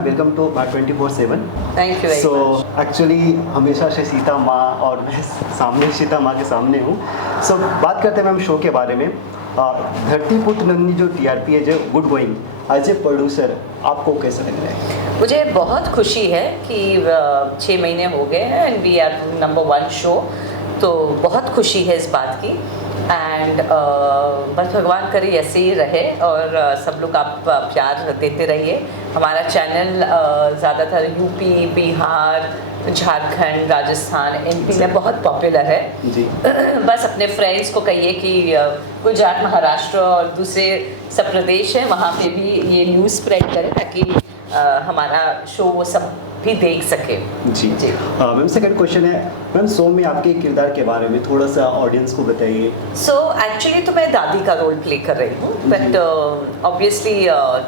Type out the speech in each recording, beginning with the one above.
Welcome to 24/7। Thank you very much. Actually हमेशा से सीता माँ और मैं सामने सीता माँ के सामने हूँ। बात करते हैं मैम शो के बारे में। धरती पुत्र नंदिनी जो टीआरपी है जो good going, as a producer आपको कैसा लग रहा है? मुझे बहुत खुशी है कि 6 महीने हो गए हैं and we are number 1 show, तो बहुत खुशी है इस बात की। एंड बस भगवान करे ऐसे ही रहे और सब लोग आप प्यार देते रहिए। हमारा चैनल ज़्यादातर यूपी, बिहार, झारखंड, राजस्थान, एमपी में बहुत पॉपुलर है जी। बस अपने फ्रेंड्स को कहिए कि गुजरात, महाराष्ट्र और दूसरे सब प्रदेश हैं वहाँ पे भी ये न्यूज़ स्प्रेड करें ताकि हमारा शो वो सब भी देख सके। जी मैम सेकंड क्वेश्चन है मैम, शो में आपके किरदार के बारे में थोड़ा सा ऑडियंस को बताइए। एक्चुअली तो मैं दादी का रोल प्ले कर रही हूँ, बट ऑब्वियसली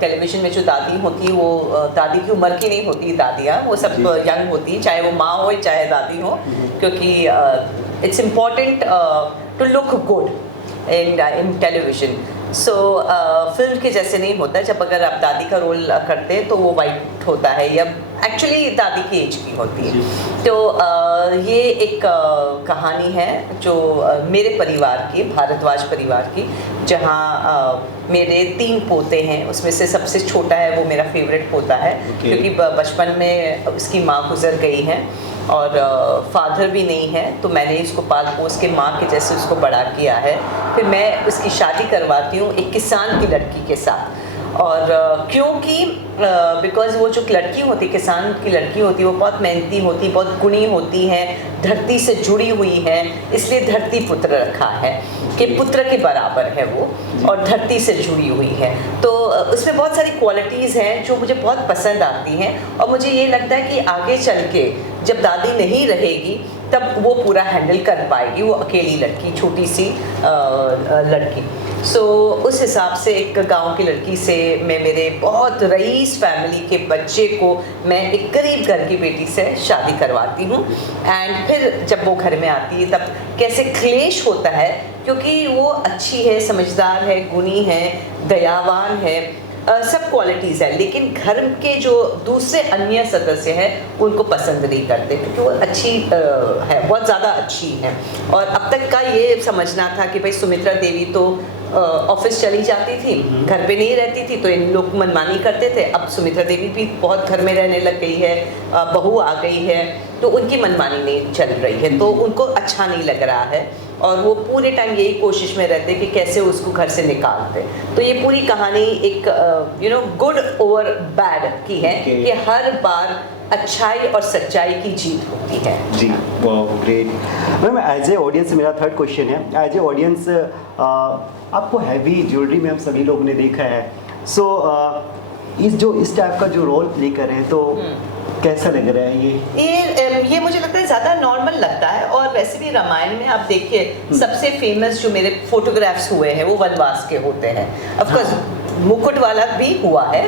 टेलीविजन में जो दादी होती है वो दादी की उम्र की नहीं होती। दादियाँ वो सब यंग होती, चाहे वो माँ हो चाहे दादी हो, क्योंकि it's important to look good in television. Film के जैसे नहीं होता। जब अगर आप दादी का रोल करते हैं तो वो वाइट होता है या एक्चुअली दादी की एज की होती है। तो ये एक कहानी है जो मेरे परिवार की, भारद्वाज परिवार की, जहाँ मेरे 3 पोते हैं। उसमें से सबसे छोटा है वो मेरा फेवरेट पोता है, क्योंकि बचपन में उसकी माँ गुजर गई है और फादर भी नहीं है, तो मैंने इसको पाल पोस के माँ के जैसे उसको बड़ा किया है। फिर मैं उसकी शादी करवाती हूँ एक किसान की लड़की के साथ। और क्योंकि बिकॉज़ वो जो लड़की होती, किसान की लड़की होती, वो बहुत मेहनती होती, बहुत गुणी होती है, धरती से जुड़ी हुई है, इसलिए धरती पुत्र रखा है कि पुत्र के बराबर है वो और धरती से जुड़ी हुई है। तो उसमें बहुत सारी क्वालिटीज़ हैं जो मुझे बहुत पसंद आती हैं और मुझे ये लगता है कि आगे चल के जब दादी नहीं रहेगी तब वो पूरा हैंडल कर पाएगी, वो अकेली लड़की, छोटी सी लड़की। उस हिसाब से एक गांव की लड़की से मैं मेरे बहुत रईस फैमिली के बच्चे को मैं एक गरीब घर की बेटी से शादी करवाती हूँ। एंड फिर जब वो घर में आती है तब कैसे क्लेश होता है, क्योंकि वो अच्छी है, समझदार है, गुणी है, दयावान है, सब क्वालिटीज़ है, लेकिन घर के जो दूसरे अन्य सदस्य हैं उनको पसंद नहीं करते क्योंकि वो अच्छी है, बहुत ज़्यादा अच्छी है। और अब तक का ये समझना था कि भाई सुमित्रा देवी तो ऑफिस चली जाती थी, घर पे नहीं रहती थी, तो इन लोग मनमानी करते थे। अब सुमित्रा देवी भी बहुत घर में रहने लग गई है, बहू आ गई है, तो उनकी मनमानी नहीं चल रही है, तो उनको अच्छा नहीं लग रहा है और वो पूरे टाइम यही कोशिश में रहते कि कैसे उसको घर से निकालते। तो ये पूरी कहानी एक गुड ओवर बैड की है कि हर बार अच्छाई और सच्चाई की जीत होती है। जी, वाह, great. Ma'am as a audience मेरा थर्ड क्वेश्चन है, एज ए ऑडियंस आपको हैवी ज्वेलरी में हम सभी लोग ने देखा है। इस टाइप का जो रोल प्ले कर रहे हैं तो कैसा लग रहा है ये मुझे लगता है ज़्यादा नॉर्मल लगता है। और वैसे भी रामायण में आप देखिए सबसे फेमस जो मेरे फोटोग्राफ्स हुए हैं वो वनवास के होते हैं। ऑफकोर्स मुकुट वाला भी हुआ है,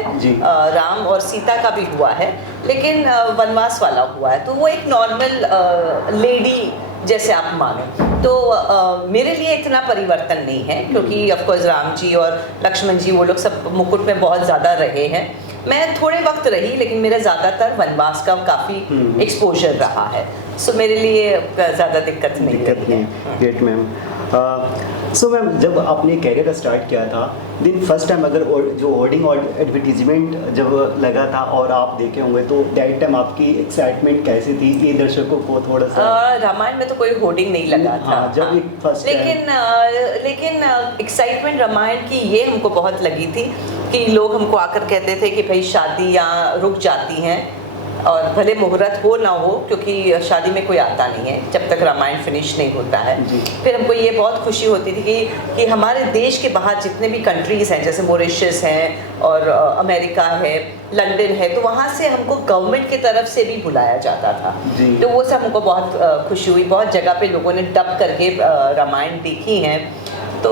राम और सीता का भी हुआ है, लेकिन वनवास वाला हुआ है, तो वो एक नॉर्मल लेडी जैसे आप मानो। तो मेरे लिए इतना परिवर्तन नहीं है क्योंकि ऑफकोर्स राम जी और लक्ष्मण जी वो लोग सब मुकुट में बहुत ज़्यादा रहे हैं। मैं थोड़े वक्त रही, लेकिन मेरा ज़्यादातर वनवास का काफ़ी एक्सपोजर रहा है। मेरे लिए ज़्यादा दिक्कत नहीं है। Great ma'am. मैम जब आपने करियर स्टार्ट किया था दिन फर्स्ट टाइम अगर जो होर्डिंग और एडवर्टीजमेंट जब लगा था और आप देखे होंगे तो दैट टाइम आपकी एक्साइटमेंट कैसी थी ये दर्शकों को थोड़ा सा? रामायण में तो कोई होर्डिंग नहीं लगा था। जब एक फर्स्ट लेकिन एक्साइटमेंट रामायण की ये हमको बहुत लगी थी कि लोग हमको आकर कहते थे कि भाई शादी यहाँ रुक जाती हैं और भले मुहूर्त हो ना हो, क्योंकि शादी में कोई आता नहीं है जब तक रामायण फिनिश नहीं होता है। फिर हमको ये बहुत खुशी होती थी कि हमारे देश के बाहर जितने भी कंट्रीज़ हैं, जैसे मॉरिशस हैं और अमेरिका है, लंदन है, तो वहाँ से हमको गवर्नमेंट की तरफ से भी बुलाया जाता था। तो वो सब हमको बहुत खुशी हुई। बहुत जगह पे लोगों ने डब करके रामायण देखी हैं, तो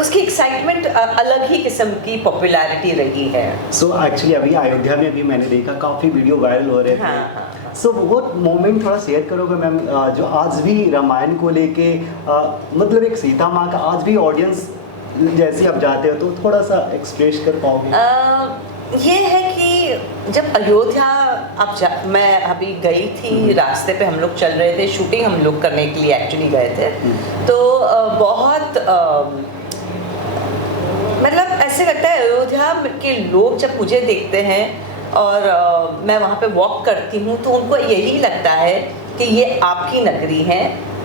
उसकी एक्साइटमेंट अलग ही किस्म की पॉपुलैरिटी रही है। एक्चुअली अभी अयोध्या में भी मैंने देखा काफ़ी वीडियो वायरल हो रहे थे। वो मोमेंट थोड़ा शेयर करोगे मैम, जो आज भी रामायण को लेके मतलब एक सीता माँ का आज भी ऑडियंस जैसे आप जाते हो तो थोड़ा सा एक्सप्रेस कर पाओगे? ये है कि जब अयोध्या मैं अभी गई थी, रास्ते पे हम लोग चल रहे थे, शूटिंग हम लोग करने के लिए एक्चुअली गए थे, तो बहुत मतलब ऐसे लगता है अयोध्या के लोग जब मुझे देखते हैं और मैं वहाँ पे वॉक करती हूँ तो उनको यही लगता है कि ये आपकी नगरी है,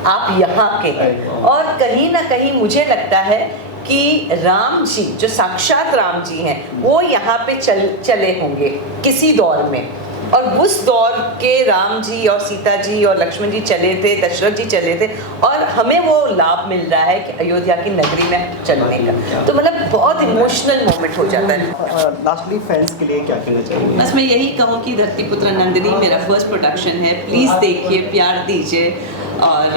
आप यहाँ के हैं। और कहीं ना कहीं मुझे लगता है कि राम जी जो साक्षात राम जी हैं वो यहाँ पे चले होंगे किसी दौर में, और उस दौर के राम जी और सीता जी और लक्ष्मण जी चले थे, दशरथ जी चले थे, और हमें वो लाभ मिल रहा है कि अयोध्या की नगरी में चलने का। तो मतलब बहुत इमोशनल मोमेंट हो जाता है। लास्टली फैंस के लिए क्या कहना चाहिए? बस मैं यही कहूँ कि धरतीपुत्र नंदिनी मेरा फर्स्ट प्रोडक्शन है, प्लीज़ देखिए, प्यार दीजिए और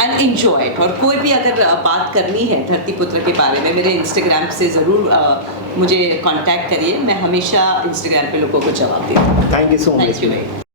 एंड एंजॉय। और कोई भी अगर बात करनी है धरतीपुत्र के बारे में, मेरे इंस्टाग्राम से ज़रूर मुझे कांटेक्ट करिए, मैं हमेशा इंस्टाग्राम पे लोगों को जवाब देती हूँ। Thank you so much. Thank you.